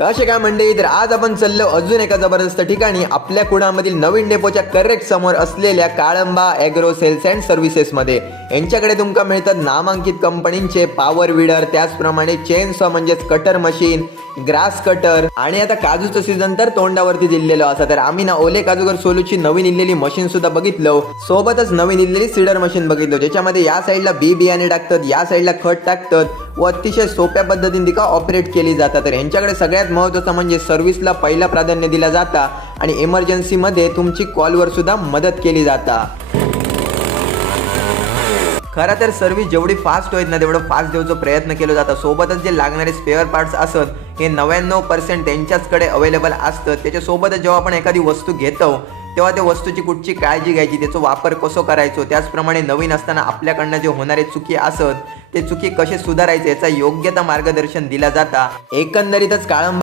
कसे काय मंडळी, तर आज आपण चाललो अजून एका जबरदस्त ठिकाणी आपल्या कुडामधील नवीन डेपोच्या करेक्ट समोर असलेल्या Kalamba agro sales and services मध्ये। यांच्याकडे तुमका मिळतात नामांकित कंपनींचे पॉवर विडर, त्याचप्रमाणे चेनसॉ म्हणजेच कटर मशीन, ग्रास कटर आणि आता काजूचं सीझन तर तोंडावरती दिलेलं असा। तर आम्ही ना ओले काजूगर सोलूची नवीन इल्लेली मशीन सुद्धा बघितलं, सोबतच नवीन इल्लेली सीडर मशीन बघितलं, ज्याच्यामध्ये या साईडला बी बियाणे टाकतात, या साईडला खत टाकतात व अतिशय सोप्या पद्धतीने ती का ऑपरेट केली जातात। तर यांच्याकडे सगळ्यात महत्त्वाचं म्हणजे सर्व्हिसला पहिला प्राधान्य दिला जाता आणि इमर्जन्सीमध्ये तुमची कॉलवर सुद्धा मदत केली जाता। खरं तर सर्व्हिस जेवढी फास्ट होईल ना तेवढं फास्ट देऊचा प्रयत्न केला जाता। सोबतच जे लागणारे स्पेअर पार्ट्स असत हे 99% त्यांच्याचकडे अवेलेबल असतं। त्याच्यासोबतच जेव्हा आपण एखादी वस्तू घेतो तेव्हा त्या वस्तूची कुठची काळजी घ्यायची, त्याचा वापर कसो करायचो, त्याचप्रमाणे नवीन असताना आपल्याकडनं जे होणारे चुकी असत ते चुकी कसे सुधारायचे याचा योग्य मार्गदर्शन दिला जाता। एकंदरीतच काळंबा